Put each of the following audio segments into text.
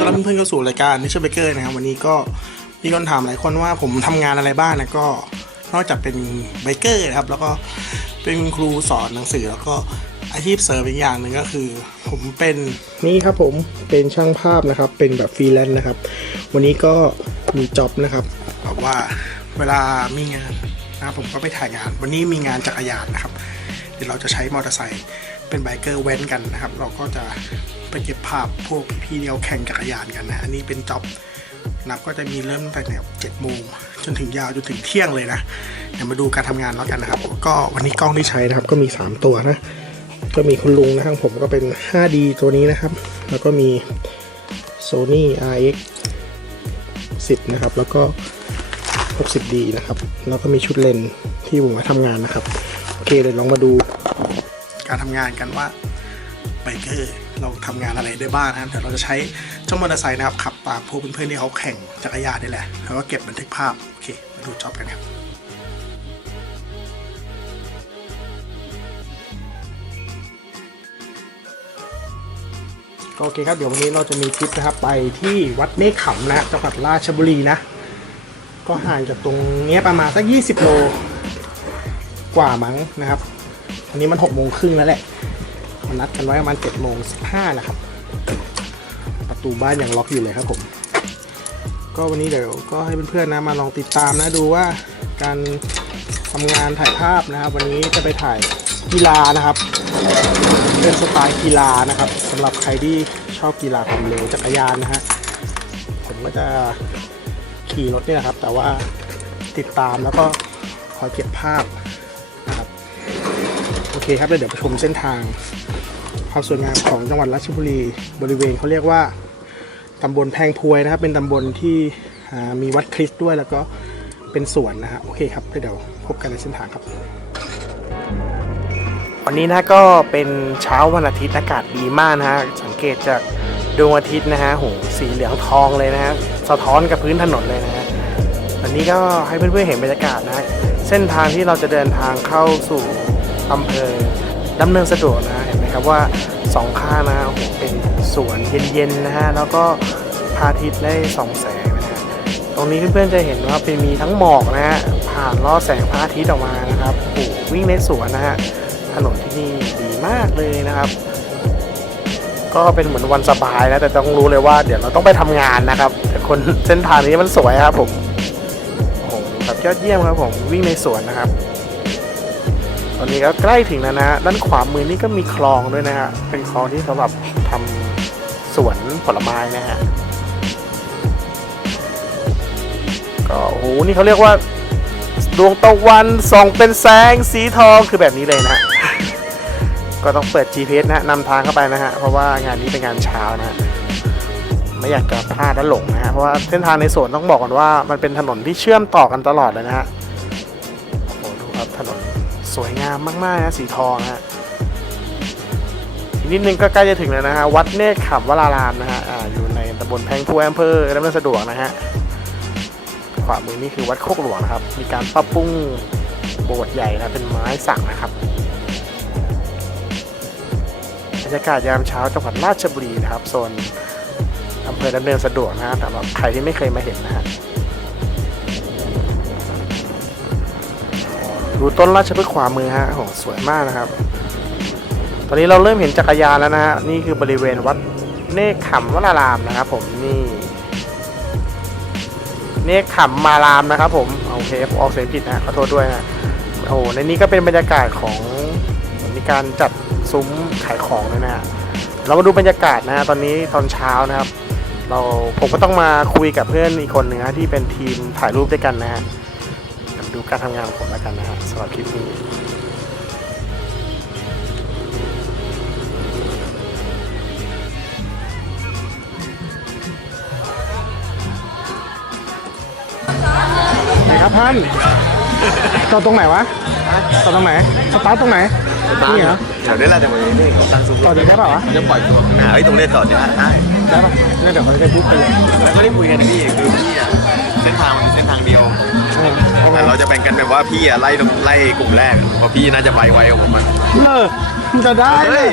ต้อนรับเพื่อนๆเข้าสู่รายการนิชเบเกอร์นะครับวันนี้ก็มีคนถามหลายคนว่าผมทำงานอะไรบ้างนะก็นอกจากเป็นไบเกอร์นะครับแล้วก็เป็นครูสอนหนังสือแล้วก็อาชีพเสริมอีกอย่างหนึ่งก็คือ ผมเป็นนี่ครับผมเป็นช่างภาพนะครับ เป็นแบบฟรีแลนซ์นะครับ วันนี้ก็มีจ็อบนะครับแบบว่าเวลามีงานนะครับผมก็ไปถ่ายงาน วันนี้มีงานจักรยานนะครับ เดี๋ยวเราจะใช้มอเตอร์ไซค์ เป็นไบเกอร์เว้นกันนะครับ เราก็จะไปเก็บภาพพวกพี่เดียวแข่งจักรยานกันนะอันนี้เป็นจ็อบนับก็จะมีเริ่มตั้งแต่เจ็ดโมงจนถึงยาวจนถึงเที่ยงเลยนะเดี๋ยวมาดูการทำงานแล้วกันนะครับ ก็วันนี้กล้องที่ใช้นะครับ ก็มี 3 ตัวนะ ก็มีคุณลุงนะครับผมก็เป็น 5D ตัวนี้นะครับ แล้วก็มี Sony RX 10 นะครับ แล้วก็ 60D นะครับ แล้วก็มีชุดเลนที่ผมไว้ทำงานนะครับ โอเคเดี๋ยวลองมาดู การทำงานกันว่าไบเกอร์เราทำงานอะไรได้บ้างนะครับเดี๋ยวเราจะใช้เจ้ามอเตอร์ไซค์นะครับขับตามพวกเพื่อนๆที่เขาแข่งจักรยานนี่แหละแล้วก็เก็บบันทึกภาพโอเคมาดูจ็อบกันครับโอเคครับเดี๋ยววันนี้เราจะมีทริปนะครับไปที่วัดเมฆขำนะจังหวัดราชบุรีนะ ก็ห่างจากตรงเนี้ยประมาณสัก 20 โลกว่ามั้งนะครับ อันนี้มัน6โมงครึ่งแล้วแหละมันนัดกันไว้ประมาณ7โมง15นะครับ ประตูบ้านยังล็อกอยู่เลยครับผม ก็วันนี้เดี๋ยวก็ให้เพื่อนๆนะมาลองติดตามนะดูว่าการทำงานถ่ายภาพนะครับ วันนี้จะไปถ่ายกีฬานะครับ เป็นสไตล์กีฬานะครับสำหรับใครที่ชอบกีฬาความเร็วจักรยานนะฮะผมก็จะขี่รถเนี่ยนะครับ แต่ว่าติดตามแล้วก็คอยเก็บภาพ เคครับแล้วเดี๋ยวไปชมเส้นทาง ความสวยงามของจังหวัดราชบุรี บริเวณเขาเรียกว่าตำบลแพงพวยนะครับ เป็นตำบลที่มีวัดคริสต์ด้วยแล้วก็เป็นสวนนะฮะโอเคครับเดี๋ยวพบกันในเส้นทางครับวันนี้นะก็เป็นเช้าวันอาทิตย์อากาศดีมากนะฮะสังเกตจากดวงอาทิตย์นะฮะโหสีเหลืองทองเลยนะฮะสะท้อนกับพื้นถนนเลยนะฮะวันนี้ก็ให้เพื่อนๆเห็นบรรยากาศนะเส้นทางที่เราจะเดินทางเข้าสู่ อำเภอดำเนินสะดวกนะเห็นไหมครับว่าสองข้างนะโอ้โหเป็นสวนเย็นๆนะฮะแล้วก็พระอาทิตย์ได้ส่องแสงนะฮะตรงนี้เพื่อนๆจะเห็นว่าเป็นมีทั้งหมอกนะฮะผ่านล่อแสงพระอาทิตย์ออกมานะครับโอ้โหวิ่งในสวนนะฮะถนนที่นี่ดีมากเลยนะครับ ก็เป็นเหมือนวันสบายนะแต่ต้องรู้เลยว่าเดี๋ยวเราต้องไปทำงานนะครับแต่คนเส้นทางนี้มันสวยครับผมโอ้โหแบบยอดเยี่ยมครับผมวิ่งในสวนนะครับ ตอนนี้ก็ใกล้ถึงแล้วนะฮะด้านขวามือนี่ก็มีคลองด้วยนะฮะเป็นคลองที่สำหรับทำสวนผลไม้นะฮะก็โอ้โหนี่เขาเรียกว่าดวงตะวันส่องเป็นแสงสีทองคือแบบนี้เลยนะฮะก็ต้องเปิด GPS นะนำทางเข้าไปนะฮะเพราะว่างานนี้เป็นงานเช้านะฮะไม่อยากจะพลาดและหลงนะฮะเพราะว่าเส้นทางในสวนต้องบอกก่อนว่ามันเป็นถนนที่เชื่อมต่อกันตลอดเลยนะฮะ งามมากๆนะสีทองฮะนิดนึงก็ใกล้จะถึงแล้วนะฮะวัดเนตรขำวรารามนะฮะออยู่ในตำบลแพงพวยอำเภอดำเนินสะดวกนะฮะขวามือนี่คือวัดโคกหลวงนะครับ มีการปรับปรุงโบสถ์ใหญ่นะเป็นไม้สักนะครับบรรยากาศยามเช้าจังหวัดราชบุรีนะครับโซนอำเภอดำเนินสะดวกนะฮะสำหรับใครที่ไม่เคยมาเห็นนะฮะ ดูต้นราชพฤกษ์ขวามือฮะโอ้สวยมากนะครับ ตอนนี้เราเริ่มเห็นจักรยานแล้วนะฮะนี่คือบริเวณวัดเนคขำวรารามนะครับ ผมนี่เนคขำมารามนะครับ ผมโอเคผมออกเสียงผิดนะขอโทษด้วยนะโอ้ในนี้ก็เป็นบรรยากาศของมีการจัดซุ้มขายของเลยนะฮะเรามาดูบรรยากาศนะฮะตอนนี้ตอนเช้านะครับ เราผมก็ต้องมาคุยกับเพื่อนอีกคนหนึ่งที่เป็นทีมถ่ายรูปด้วยกันนะฮะ ดี๋ยวมาดูการทำงานของผมแล้วกันนะฮะสำหรับคลิปนี้ไหนครับท่านจอดตรงไหนวะจอดตรงไหนสตาร์ทตรงไหนนี่เหรอแถวนี้แหละแต่วันนี้เขาตั้งซุ้มต่อจากนี้เปล่าวะจะปล่อยตัวข้างหน้าเฮ้ยตรงนี้ต่อเนี่ยได้ได้ปะงั้นเดี๋ยวเขาจะได้พูดไปเลยแล้วก็ได้คุยกันนะพี่คือพี่อะเส้นทางมันเป็นเส้นทางเดียว แต่เราจะแบ่งกันแบบว่าพี่อะไล่ตรงไล่กลุ่มแรกเพราะพี่น่าจะไปไวกว่าผมอะเออมันจะได้เลย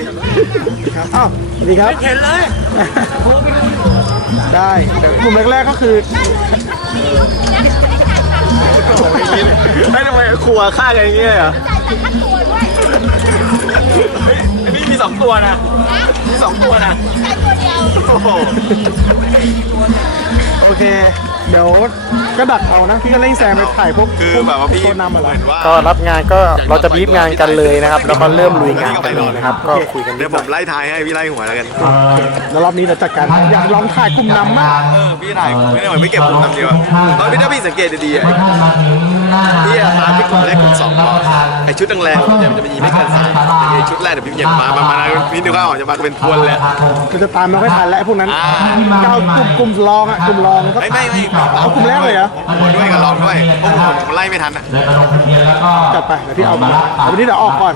ครับอ้าวสวัสดีครับ เห็นเลย ได้แต่กลุ่มแรกๆก็คือไม่ทำไมครัวฆ่ากันอย่างเงี้ยเหรอเฮ้ยอันนี้มีสองตัวนะ มีสองตัวนะโอ้โหโอเค เดี๋ยวก็ดักเอานะพี่ก็เร่งแซงไปถ่ายพวกคือแบบว่าพี่ตัวนำอะไรเหมือนว่าก็รับงานก็เราจะบีบงานกันเลยนะครับ แล้วก็เริ่มลุยงานกันเลยนะครับ ก็คุยกันนิเดี๋ดยวหผน่อมยไล่ทายให้พี่ไล่หัวแล้วกัน แล้วรอบนี้เราจัดการอยากลองถ่ายกลุ่มนำมากเออพี่ถ่ายไม่ได้เหมือนไม่เก็บกลุ่มนำเดียวอะเพราะพี่ถ้าพี่สังเกตดีๆอะพี่อะมาที่กลุ่มแรก ชุดแรงๆมันจะมันจะมีไม่เกินสามไอชุดแรกเดี๋ยวพี่เหยียบมามามาพี่นึกว่าออกจะมาเป็นพวนเลยเราจะตามไม่ค่อยทันแล้วไอ้พวกนั้นอ่า ก้าวกลุ่มกลุ่มรองอะกลุ่มรองก็ไม่ไม่ไม่เอากลุ่มแรกเลยเหรอผมด้วยกับลองด้วยเพราะผมผมไล่ไม่ทันอะจัดไปเดี๋ยวพี่เอามาเอาวันนี้เดี๋ยวออกก่อน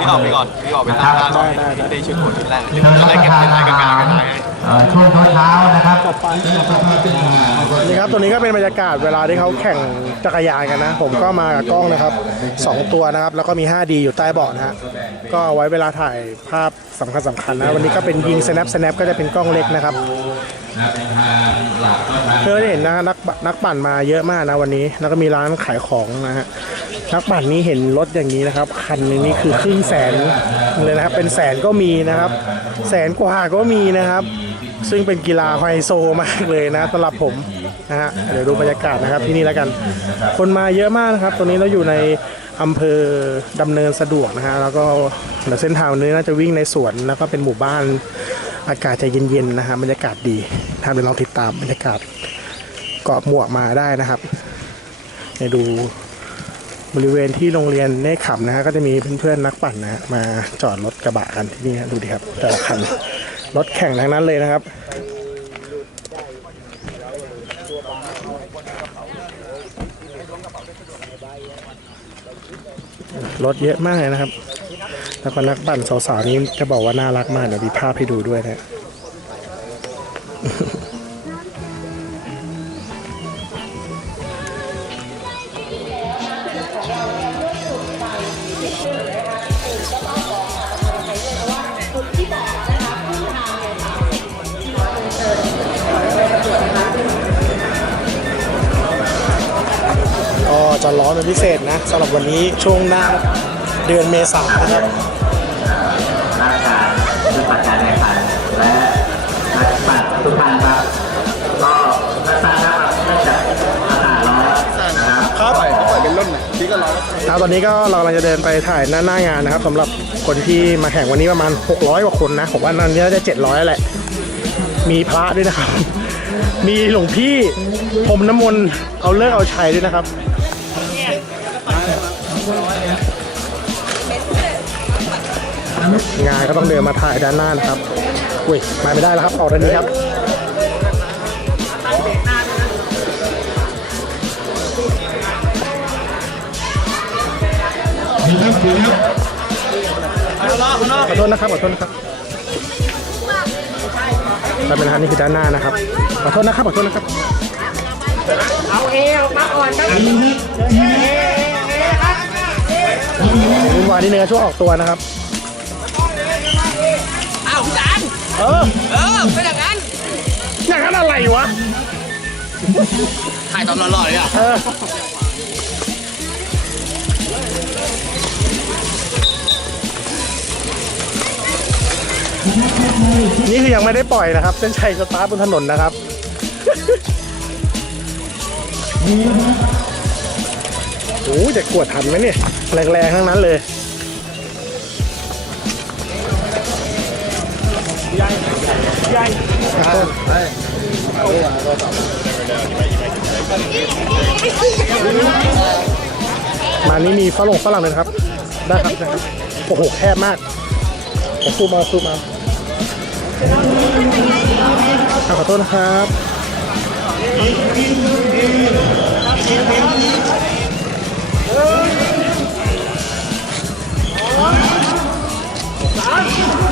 พี่ออกไปก่อนพี่ออกไปตามทางก่อนได้ได้พี่ได้ชุดหัวชุดแรกชุดแรกเก็บชุดแรกกลางๆกันได้เอ่อ ช่วงเช้าๆนะครับนี่ครับตัวนี้ก็เป็นบรรยากาศเวลาที่เขาแข่งจักรยานกันนะ ผมก็มากับกล้องนะครับสองตัวนะครับ แล้วก็มี 5D อยู่ใต้เบาะนะฮะก็เอาไว้เวลาถ่ายภาพสำคัญสำคัญนะวันนี้ก็เป็นยิง snap snap ก็จะเป็นกล้องเล็กนะครับเพื่อได้เห็นนะนักนักปั่นมาเยอะมากนะวันนี้ แล้วก็มีร้านขายของนะฮะนักปั่นนี้เห็นรถอย่างนี้นะครับ คันนึงนี่คือครึ่งแสนเลยนะครับ เป็นแสนก็มีนะครับ แสนกว่าก็มีนะครับ ซึ่งเป็นกีฬาไฮโซมากเลยนะสำหรับผมนะฮะเดี๋ยวดูบรรยากาศนะครับที่นี่แล้วกัน คนมาเยอะมากนะครับตรงนี้เราอยู่ในอำเภอดำเนินสะดวกนะฮะแล้วก็เดี๋ยวเส้นทางนี้น่าจะวิ่งในสวนแล้วก็เป็นหมู่บ้านอากาศจะเย็นๆนะฮะบรรยากาศดีถ้าเดี๋ยวลองติดตามบรรยากาศเกาะหมวกมาได้นะครับเดี๋ยวดูบริเวณที่โรงเรียนเนคขำนะฮะก็จะมีเพื่อนๆนักปั่นนะฮะมาจอดรถกระบะกันที่นี่ฮะดูดิครับแต่ละคัน รถแข่งทั้งนั้นเลยนะครับ รถเยอะมากเลยนะครับ แล้วก็นักปั่นสาวๆนี้จะบอกว่าน่ารักมากเดี๋ยวมีภาพให้ดูด้วยนะ ก็จะร้อนเป็นพิเศษนะสำหรับวันนี้ช่วงหน้าเดือนเมษายนนะครับราชการผู้ปัดการแข่งขันและนักปัดทุกท่านครับก็นักปัดครับเนื่องจากอากาศร้อนนะครับครับครับตอนนี้ก็เรากำลังจะเดินไปถ่ายหน้าหน้างานนะครับสำหรับคนที่มาแข่งวันนี้ประมาณ 600 กว่าคนนะผมว่านั้นน่าจะ 700แหละ มีพระด้วยนะครับ มีหลวงพี่พรมน้ำมนต์เอาเลิกเอาชัยด้วยนะครับ งานก็ต้องเดินมาถ่ายด้านหน้านะครับ อุ้ย มาไม่ได้แล้วครับ ออกด้านนี้ครับขอโทษนะครับ ขอโทษนะครับเราเป็นทางนี้คือด้านหน้านะครับ ขอโทษนะครับ ขอโทษนะครับ เอาเอออกมาก่อนครับ วุ่นวายนิดนึงนะช่วงออกตัวนะครับอ้าวพี่จันเออเออเป็นอย่างนั้นอย่างนั้นอะไรวะถ่ายตอนหล่อๆเลยอะเออนี่คือยังไม่ได้ปล่อยนะครับ เส้นชัยสตาร์ทบนถนนนะครับโอ้ยจะกวดทันไหมเนี่ย แรงๆทั้งนั้นเลย ใหญ่มานี่มีฝรั่งฝรั่งเลยนะครับ ได้ครับได้ครับโอ้โหแคบมากผมซูมมาซูมมาขอโทษนะครับสาม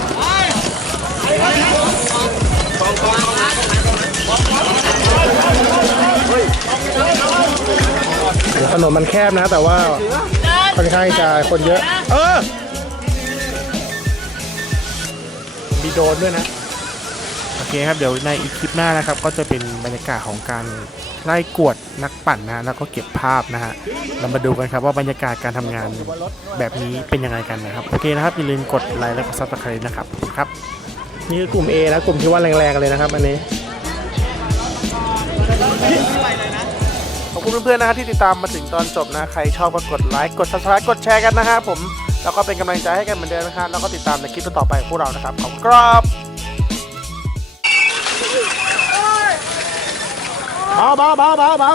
ถนนมันแคบนะแต่ว่าค่อนข้างจะคนเยอะ เออ มีโดนด้วยนะ โอเคครับ เดี๋ยวในอีกคลิปหน้านะครับ ก็จะเป็นบรรยากาศของการไล่กวดนักปั่นนะแล้วก็เก็บภาพนะฮะเรามาดูกันครับว่าบรรยากาศการทำงานแบบนี้เป็นยังไงกันนะครับ โอเคนะครับ อย่าลืมกดไลค์และกดซับสไครต์นะครับครับ นี่คือกลุ่ม A นะกลุ่มที่ว่าแรงๆเลยนะครับอันนี้ ขอบคุณเพื่อนๆนะครับที่ติดตามมาถึงตอนจบนะ ใครชอบก็กดไลค์ กด subscribe กดแชร์กันนะครับผม แล้วก็เป็นกำลังใจให้กันเหมือนเดิมนะครับแล้วก็ติดตามในคลิปต่อๆไปของพวกเรานะครับ ขอบคุณครับเบาเบาเบาเบาเบา